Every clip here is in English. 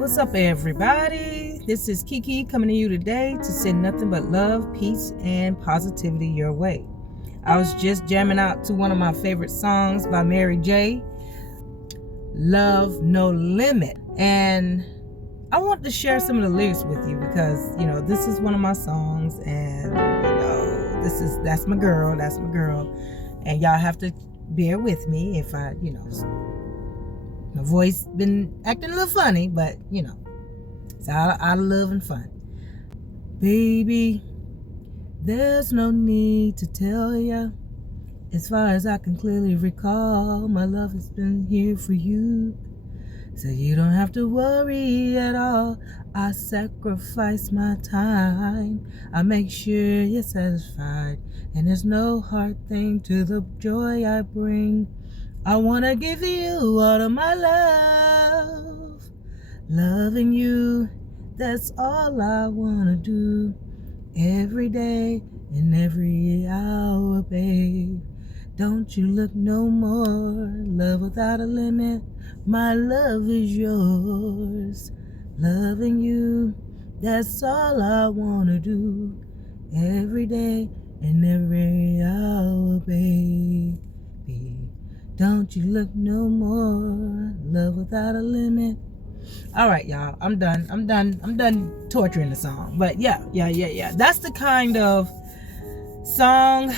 What's up, everybody? This is Kiki coming to you today to send nothing but love, peace, and positivity your way. I was just jamming out to one of my favorite songs by Mary J, Love No Limit. And I want to share some of the lyrics with you because, this is one of my songs, and, that's my girl. And y'all have to bear with me if I, my voice been acting a little funny, but it's out of love and fun. Baby, there's no need to tell ya. As far as I can clearly recall, my love has been here for you. So you don't have to worry at all. I sacrifice my time. I make sure you're satisfied. And there's no hard thing to the joy I bring. I wanna give you all of my love. Loving you, that's all I wanna do. Every day and every hour, babe. Don't you look no more. Love without a limit. My love is yours. Loving you, that's all I wanna do. Every day and every hour, baby. Don't you look no more. Love without a limit. All right, y'all. I'm done torturing the song. But yeah. That's the kind of song,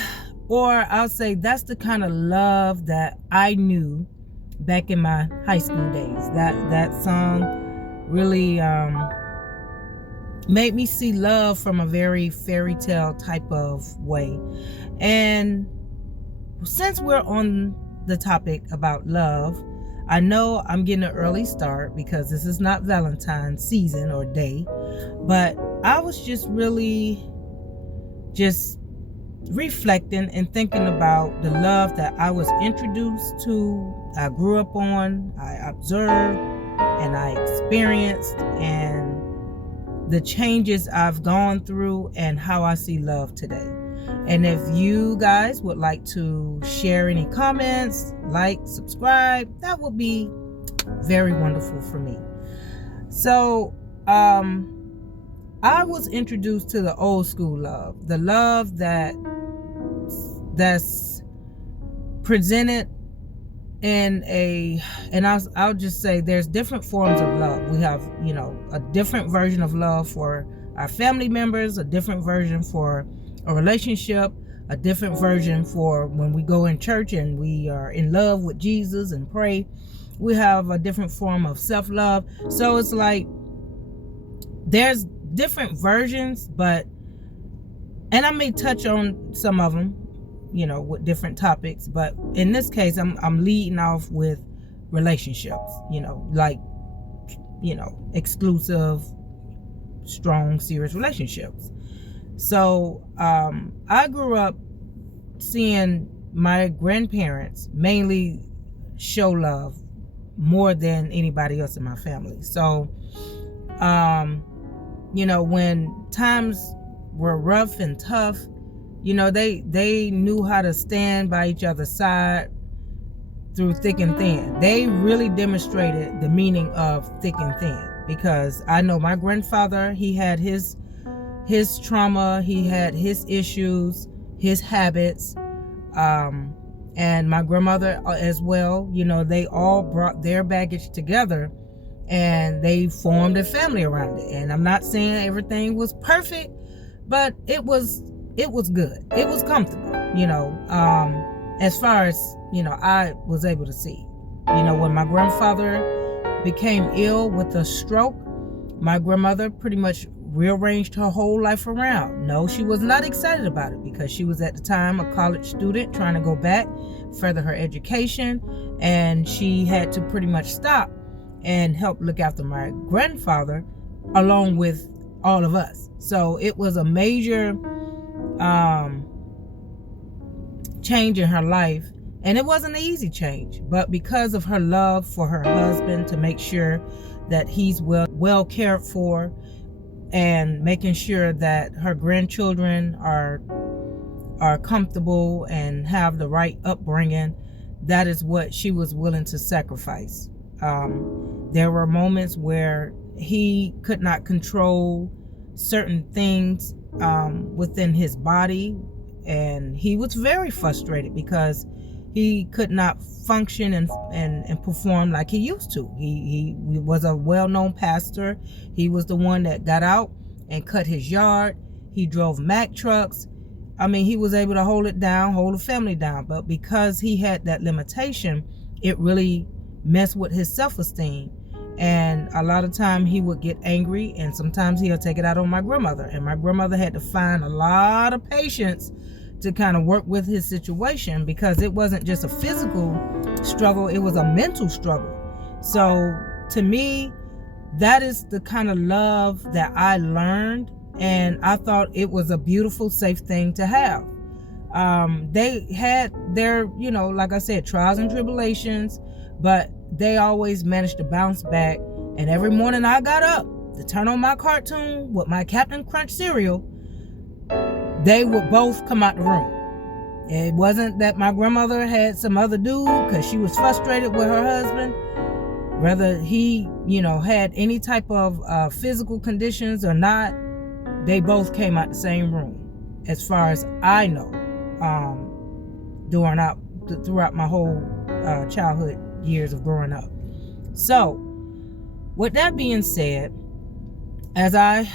or I'll say that's the kind of love that I knew back in my high school days. That song really made me see love from a very fairy tale type of way. And since we're on the topic about love, I know I'm getting an early start because this is not Valentine's season or day, but I was just really reflecting and thinking about the love that I was introduced to, I grew up on, I observed, and I experienced, and the changes I've gone through and how I see love today. And if you guys would like to share any comments, like, subscribe, that would be very wonderful for me. So, I was introduced to the old school love, the love that's presented in I'll just say there's different forms of love. We have, a different version of love for our family members, a different version for a relationship, a different version for when we go in church and we are in love with Jesus and pray. We have a different form of self-love. So it's like there's different versions, and I may touch on some of them, with different topics, but in this case I'm leading off with relationships, exclusive, strong, serious relationships. So I grew up seeing my grandparents mainly show love more than anybody else in my family. So when times were rough and tough, they knew how to stand by each other's side through thick and thin. They really demonstrated the meaning of thick and thin, because I know my grandfather, he had his trauma, he had his issues, his habits, and my grandmother as well. They all brought their baggage together and they formed a family around it. And I'm not saying everything was perfect, but it was good. It was comfortable, as far as, I was able to see. When my grandfather became ill with a stroke, my grandmother pretty much rearranged her whole life around. No, she was not excited about it because she was at the time a college student trying to go back, further her education, and she had to pretty much stop and help look after my grandfather along with all of us. So it was a major change in her life, and it wasn't an easy change, but because of her love for her husband, to make sure that he's well cared for, and making sure that her grandchildren are comfortable and have the right upbringing, that is what she was willing to sacrifice. There were moments where he could not control certain things within his body, and he was very frustrated because he could not function and perform like he used to. He was a well-known pastor. He was the one that got out and cut his yard. He drove Mack trucks. I mean, he was able to hold it down, hold the family down. But because he had that limitation, it really messed with his self-esteem. And a lot of time he would get angry, and sometimes he'll take it out on my grandmother. And my grandmother had to find a lot of patience to kind of work with his situation, because it wasn't just a physical struggle, it was a mental struggle. So to me, that is the kind of love that I learned, and I thought it was a beautiful, safe thing to have. They had their, like I said, trials and tribulations, but they always managed to bounce back. And every morning I got up to turn on my cartoon with my Captain Crunch cereal, they would both come out the room. It wasn't that my grandmother had some other dude because she was frustrated with her husband. Whether he, had any type of physical conditions or not, they both came out the same room, as far as I know, throughout my whole childhood years of growing up. So, with that being said, as I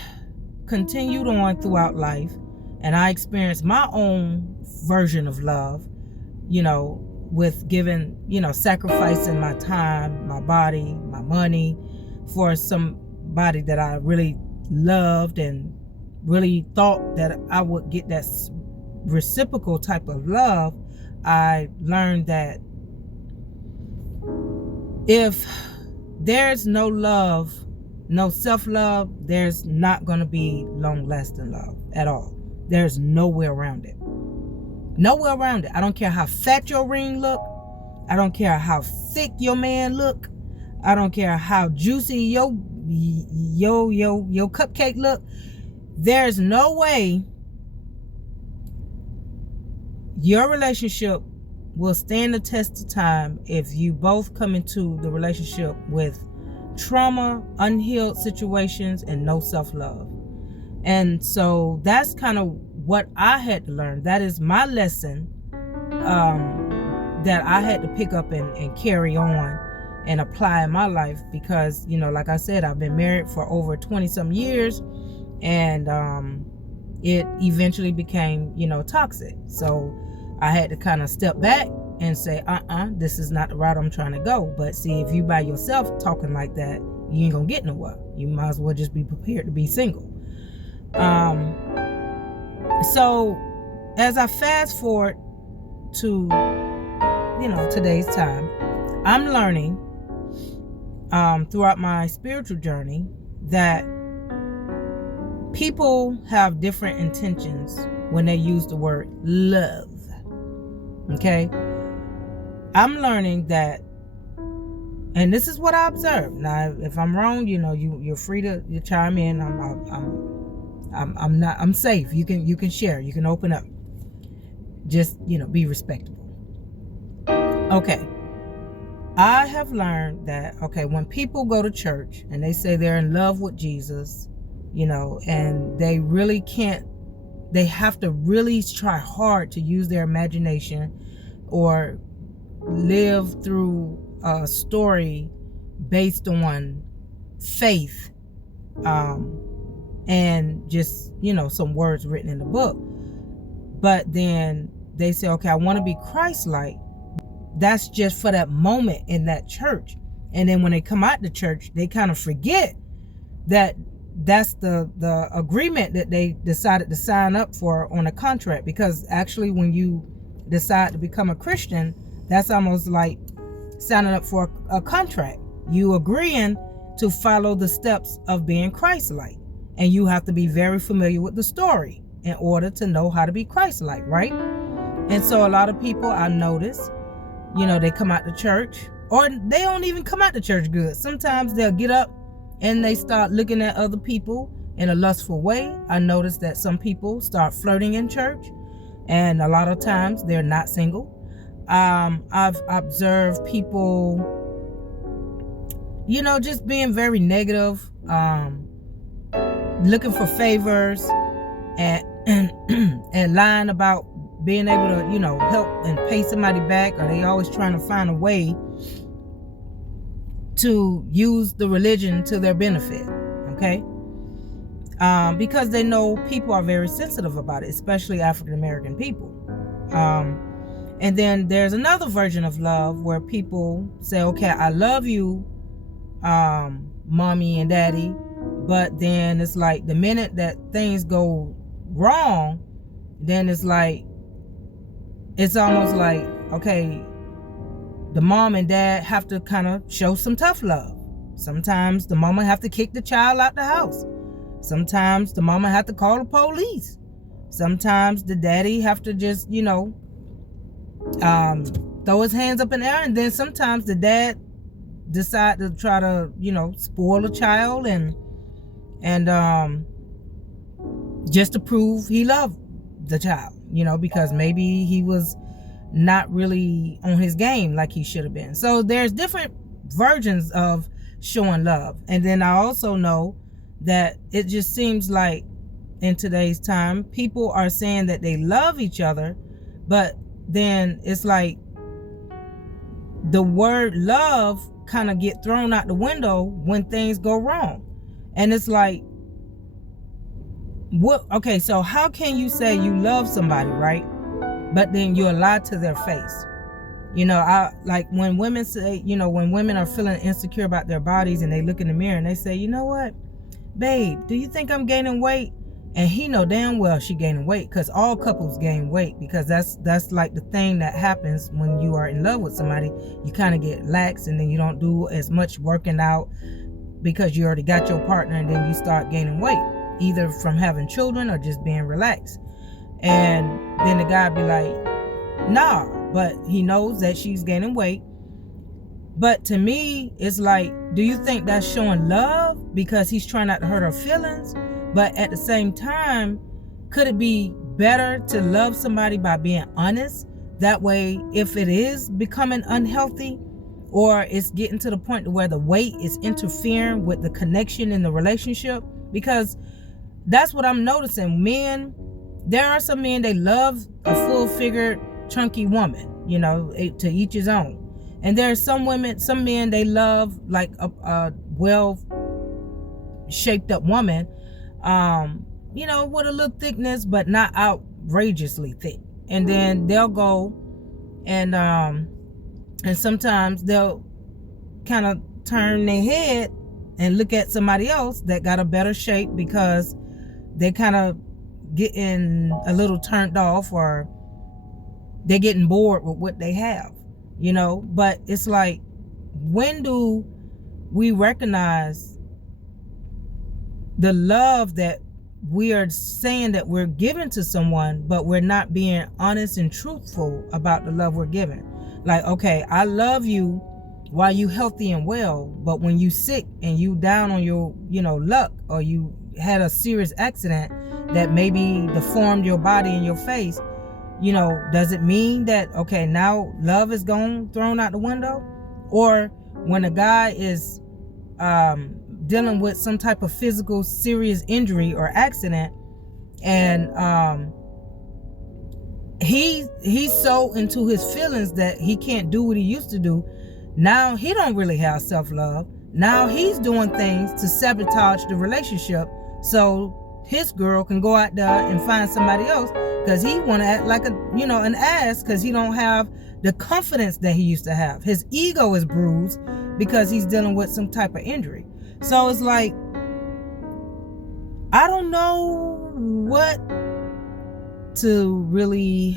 continued on throughout life, and I experienced my own version of love, with giving, sacrificing my time, my body, my money for somebody that I really loved and really thought that I would get that reciprocal type of love. I learned that if there's no love, no self-love, there's not going to be long-lasting love at all. There's nowhere around it. Nowhere around it. I don't care how fat your ring look. I don't care how thick your man look. I don't care how juicy your cupcake look. There's no way your relationship will stand the test of time if you both come into the relationship with trauma, unhealed situations, and no self-love. And so that's kind of what I had to learn. That is my lesson that I had to pick up and carry on and apply in my life, because, like I said, I've been married for over 20-some years, and it eventually became, toxic. So I had to kind of step back and say, this is not the route I'm trying to go. But see, if you by yourself talking like that, you ain't gonna get nowhere. You might as well just be prepared to be single. So as I fast forward to, today's time, I'm learning throughout my spiritual journey that people have different intentions when they use the word love. Okay? I'm learning that, and this is what I observed. Now, if I'm wrong, you're free to chime in. I'm safe. You can share. You can open up. Just, be respectable. Okay. I have learned that, when people go to church and they say they're in love with Jesus, and they really can't, they have to really try hard to use their imagination or live through a story based on faith, and just, some words written in the book. But then they say, I want to be Christ-like. That's just for that moment in that church. And then when they come out the church, they kind of forget that that's the agreement that they decided to sign up for on a contract. Because actually, when you decide to become a Christian, that's almost like signing up for a contract. You agreeing to follow the steps of being Christ-like. And you have to be very familiar with the story in order to know how to be Christ-like, right? And so a lot of people, I notice, they come out to church, or they don't even come out to church good. Sometimes they'll get up and they start looking at other people in a lustful way. I notice that some people start flirting in church, and a lot of times they're not single. I've observed people just being very negative, looking for favors, and and lying about being able to, help and pay somebody back, or they always trying to find a way to use the religion to their benefit, okay? Because they know people are very sensitive about it, especially African American people. And then there's another version of love where people say, okay, I love you, mommy and daddy, but then it's like the minute that things go wrong, then it's almost like, okay, the mom and dad have to kind of show some tough love. Sometimes the mama have to kick the child out the house. Sometimes the mama have to call the police. Sometimes the daddy have to just, throw his hands up in the air. And then sometimes the dad decide to try to, spoil a child and just to prove he loved the child, because maybe he was not really on his game like he should have been. So there's different versions of showing love. And then I also know that it just seems like in today's time, people are saying that they love each other, but then it's like the word love kind of get thrown out the window when things go wrong. And it's like, okay, so how can you say you love somebody, right? But then you lie to their face. I like when women say, when women are feeling insecure about their bodies and they look in the mirror and they say, you know what, babe, do you think I'm gaining weight? And he know damn well she gaining weight, because all couples gain weight, because that's like the thing that happens when you are in love with somebody. You kind of get lax, and then you don't do as much working out because you already got your partner, and then you start gaining weight, either from having children or just being relaxed. And then the guy be like, nah, but he knows that she's gaining weight. But to me, it's like, do you think that's showing love because he's trying not to hurt her feelings? But at the same time, could it be better to love somebody by being honest? That way, if it is becoming unhealthy, or it's getting to the point to where the weight is interfering with the connection in the relationship, because that's what I'm noticing. Men, there are some men, they love a full-figured, chunky woman, to each his own. And there are some men, they love like a well-shaped up woman, with a little thickness, but not outrageously thick. And then they'll go and sometimes they'll kind of turn their head and look at somebody else that got a better shape, because they kind of getting a little turned off, or they're getting bored with what they have, but it's like, when do we recognize the love that we are saying that we're giving to someone, but we're not being honest and truthful about the love we're giving? Like, okay, I love you while you healthy and well, but when you sick and you down on your, luck, or you had a serious accident that maybe deformed your body and your face, does it mean that, okay, now love is thrown out the window? Or when a guy is dealing with some type of physical serious injury or accident, and he's so into his feelings that he can't do what he used to do. Now he don't really have self-love. Now he's doing things to sabotage the relationship so his girl can go out there and find somebody else, because he want to act like an ass, because he don't have the confidence that he used to have. His ego is bruised because he's dealing with some type of injury. So it's like, I don't know what to really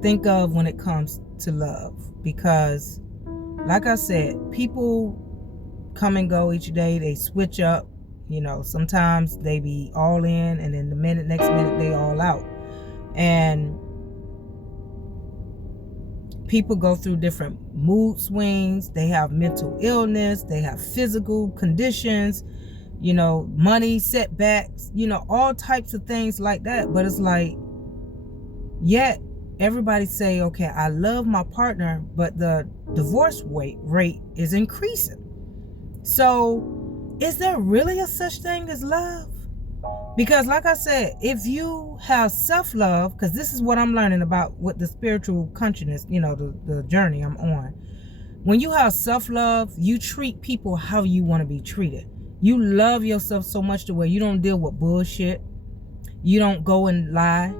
think of when it comes to love, because like I said, people come and go each day. They switch up. Sometimes they be all in, and then next minute they all out. And people go through different mood swings. They have mental illness. They have physical conditions, money setbacks, all types of things like that. But it's like, yet everybody say, okay, I love my partner, but the divorce rate is increasing. So is there really a such thing as love? Because like I said, if you have self-love, because this is what I'm learning about with the spiritual consciousness, the journey I'm on. When you have self-love, you treat people how you want to be treated. You love yourself so much to where you don't deal with bullshit. You don't go and lie.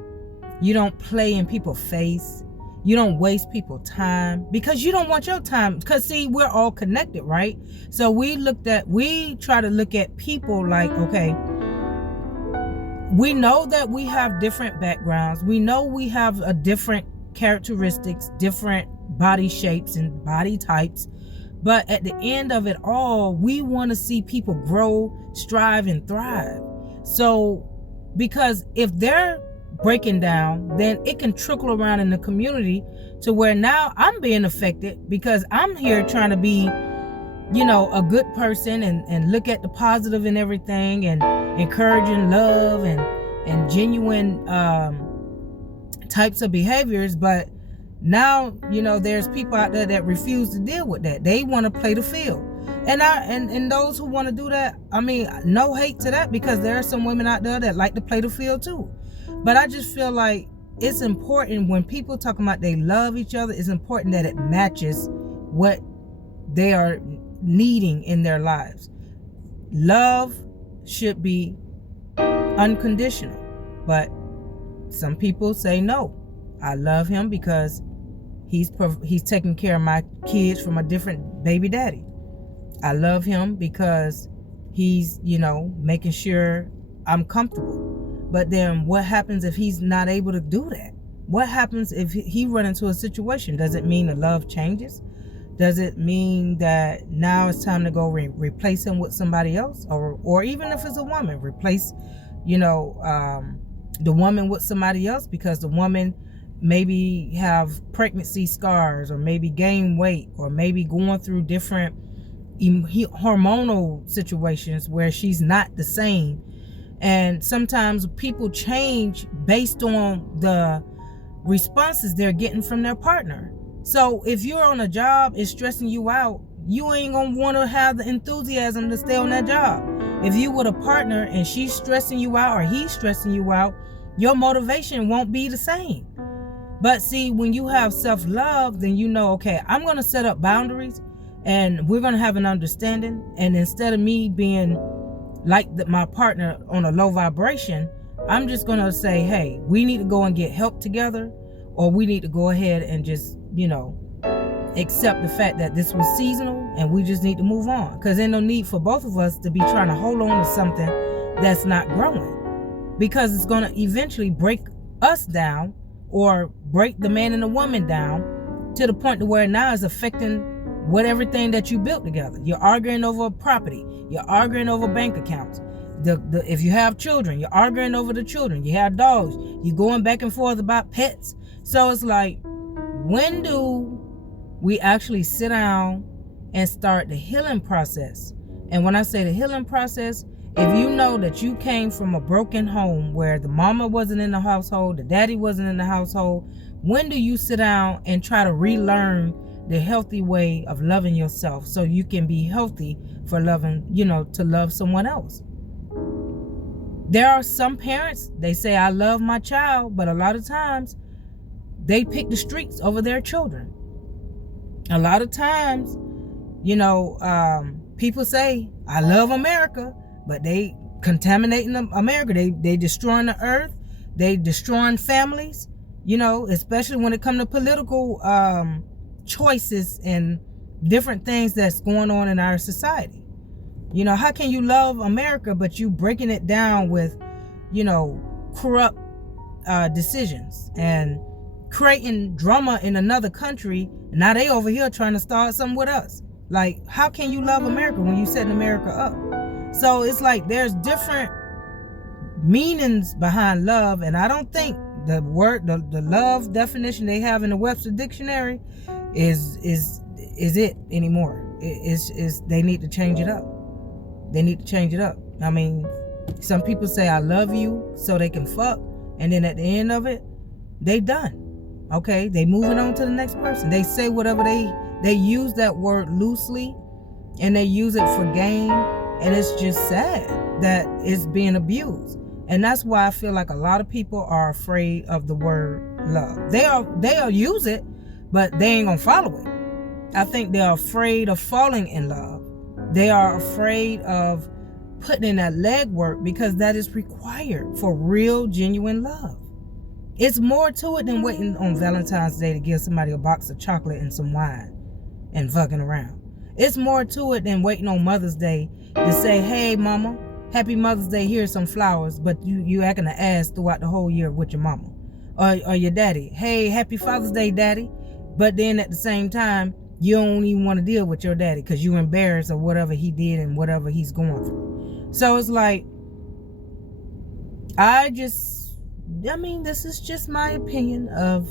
You don't play in people's face. You don't waste people's time because you don't want your time. Because see, we're all connected, right? So we try to look at people like, okay, we know that we have different backgrounds. We know we have a different characteristics, different body shapes and body types. But at the end of it all, we want to see people grow, strive, and thrive. So, because if they're breaking down, then it can trickle around in the community to where now I'm being affected because I'm here trying to be, a good person and look at the positive in everything and encouraging love and genuine types of behaviors. But now, there's people out there that refuse to deal with that. They want to play the field. And those who want to do that, I mean, no hate to that, because there are some women out there that like to play the field too. But I just feel like it's important when people talk about they love each other, it's important that it matches what they are needing in their lives. Love should be unconditional. But some people say no. I love him because he's taking care of my kids from a different baby daddy. I love him because he's, making sure I'm comfortable. But then what happens if he's not able to do that? What happens if he run into a situation? Does it mean the love changes? Does it mean that now it's time to go replace him with somebody else? Or even if it's a woman, replace, the woman with somebody else because the woman maybe have pregnancy scars or maybe gain weight or maybe going through different hormonal situations where she's not the same. And sometimes people change based on the responses they're getting from their partner. So if you're on a job, it's stressing you out, you ain't gonna want to have the enthusiasm to stay on that job. If you with a partner and she's stressing you out or he's stressing you out, your motivation won't be the same. But see, when you have self-love, then okay, I'm gonna set up boundaries and we're gonna have an understanding. And instead of me being like my partner on a low vibration, I'm just gonna say, hey, we need to go and get help together, or we need to go ahead and just accept the fact that this was seasonal and we just need to move on, because there's no need for both of us to be trying to hold on to something that's not growing, because it's gonna eventually break us down or break the man and the woman down to the point to where now it's affecting everything that you built together. You're arguing over property. You're arguing over bank accounts. If you have children, you're arguing over the children. You have dogs. You're going back and forth about pets. So it's like, when do we actually sit down and start the healing process? And when I say the healing process, if you know that you came from a broken home where the mama wasn't in the household, the daddy wasn't in the household, when do you sit down and try to relearn the healthy way of loving yourself so you can be healthy for loving, to love someone else? There are some parents, they say, I love my child, but a lot of times they pick the streets over their children. A lot of times, people say, I love America, but they contaminating America. They destroying the earth. They destroying families, especially when it comes to political choices and different things that's going on in our society. How can you love America but you breaking it down with corrupt decisions and creating drama in another country? Now they over here trying to start something with us. Like, how can you love America when you setting America up? So it's like there's different meanings behind love, and I don't think the love definition they have in the Webster Dictionary is it anymore. They need to change it up. They need to change it up. I mean, some people say I love you so they can fuck, and then at the end of it, they done. Okay, they moving on to the next person. They say whatever they They use that word loosely, and they use it for gain, and it's just sad that it's being abused. And that's why I feel like a lot of people are afraid of the word love. They'll use it, but they ain't gonna follow it. I think they're afraid of falling in love. They are afraid of putting in that legwork, because that is required for real, genuine love. It's more to it than waiting on Valentine's Day to give somebody a box of chocolate and some wine and fucking around. It's more to it than waiting on Mother's Day to say, hey, mama, happy Mother's Day, here's some flowers, but you acting an ass throughout the whole year with your mama. Or your daddy, hey, happy Father's Day, daddy. But then at the same time, you don't even want to deal with your daddy because you're embarrassed of whatever he did and whatever he's going through. So it's like, this is just my opinion of,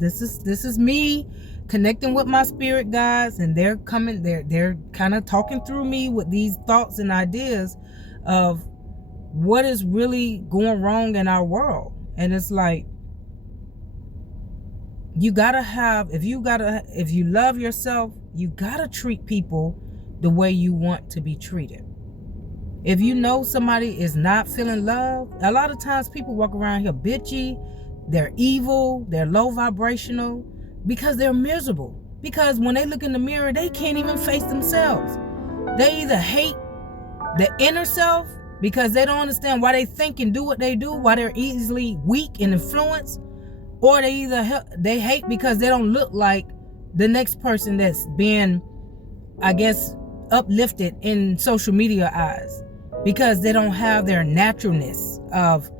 this is me connecting with my spirit guides, and they're kind of talking through me with these thoughts and ideas of what is really going wrong in our world. And it's like, if you love yourself, you gotta treat people the way you want to be treated. If you know somebody is not feeling love, a lot of times people walk around here bitchy, they're evil, they're low vibrational, because they're miserable. Because when they look in the mirror, they can't even face themselves. They either hate the inner self because they don't understand why they think and do what they do, why they're easily weak and influenced, or they hate because they don't look like the next person that's being, I guess, uplifted in social media eyes, because they don't have their naturalness of,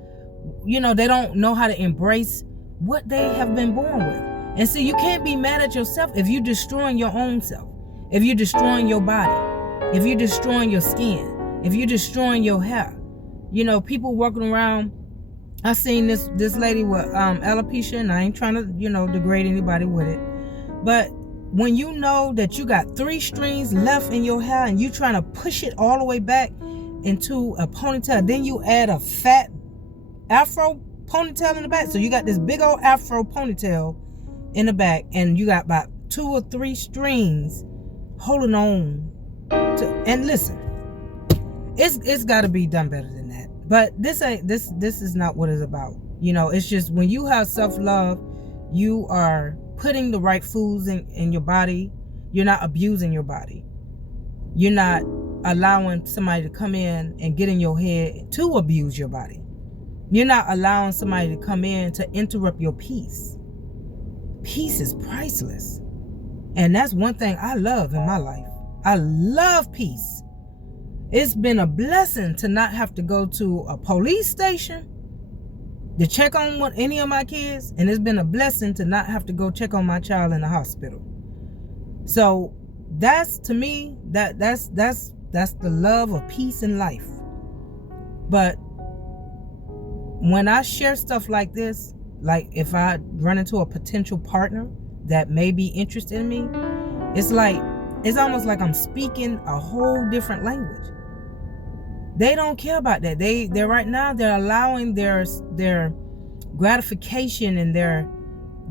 they don't know how to embrace what they have been born with. And so you can't be mad at yourself if you're destroying your own self, if you're destroying your body, if you're destroying your skin, if you're destroying your hair. People walking around, I seen this lady with alopecia, and I ain't trying to, degrade anybody with it. But when you know that you got 3 strings left in your hair and you trying to push it all the way back into a ponytail, then you add a fat afro ponytail in the back. So you got this big old afro ponytail in the back, and you got about 2 or 3 strings holding on to. And listen, it's got to be done better than that. But this is not what it's about. It's just when you have self-love, you are putting the right foods in your body. You're not abusing your body. You're not allowing somebody to come in and get in your head to abuse your body. You're not allowing somebody to come in to interrupt your peace. Peace is priceless. And that's one thing I love in my life. I love peace. It's been a blessing to not have to go to a police station to check on any of my kids, and it's been a blessing to not have to go check on my child in the hospital. So that's, to me, that's the love of peace in life. But when I share stuff like this, like if I run into a potential partner that may be interested in me, it's almost like I'm speaking a whole different language. They don't care about that. They're right now, they're allowing their gratification and their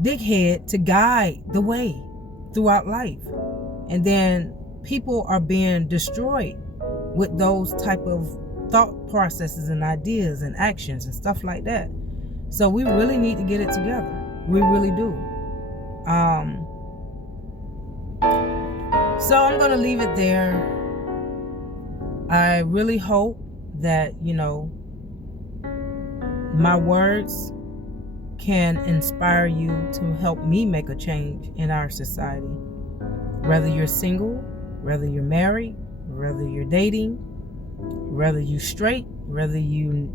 dickhead to guide the way throughout life. And then people are being destroyed with those type of thought processes and ideas and actions and stuff like that. So we really need to get it together. We really do. So I'm going to leave it there. I really hope that, my words can inspire you to help me make a change in our society. Whether you're single, whether you're married, whether you're dating, whether you straight, whether you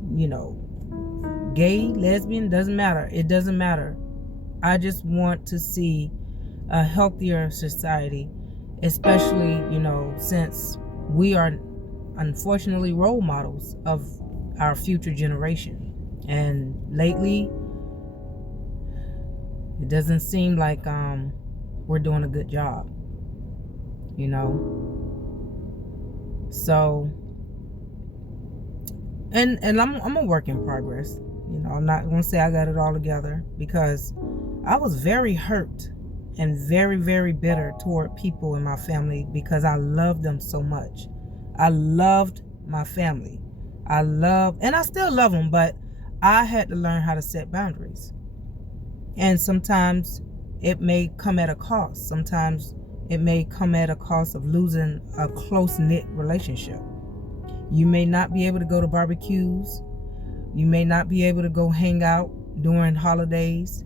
gay, lesbian, doesn't matter. It doesn't matter. I just want to see a healthier society, especially, since we are unfortunately role models of our future generation. And lately, it doesn't seem like we're doing a good job, So, and I'm a work in progress. I'm not gonna say I got it all together, because I was very hurt and very, very bitter toward people in my family because I love them so much. I loved my family. And I still love them, but I had to learn how to set boundaries. And sometimes it may come at a cost. Sometimes it may come at a cost of losing a close-knit relationship. You may not be able to go to barbecues. You may not be able to go hang out during holidays.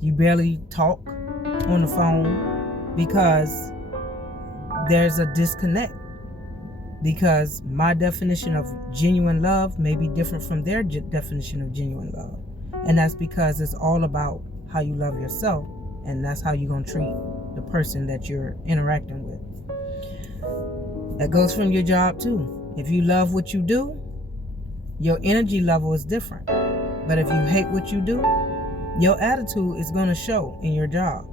You barely talk on the phone because there's a disconnect. Because my definition of genuine love may be different from their definition of genuine love. And that's because it's all about how you love yourself, and that's how you're going to treat the person that you're interacting with. That goes from your job too. If you love what you do, your energy level is different. But if you hate what you do, your attitude is going to show in your job.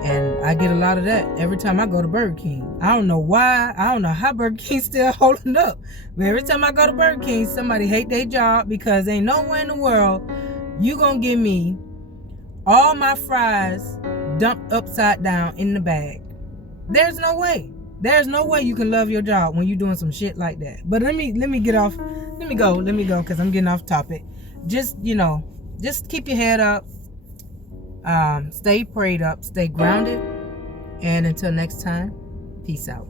And I get a lot of that every time I go to Burger King. I don't know why. I don't know how Burger King's still holding up. But every time I go to Burger King, somebody hate their job because ain't nowhere in the world you gonna give me all my fries dumped upside down in the bag. There's no way. There's no way you can love your job when you're doing some shit like that. But let me get off. Let me go because I'm getting off topic. Just keep your head up. Stay prayed up, stay grounded, and until next time, peace out.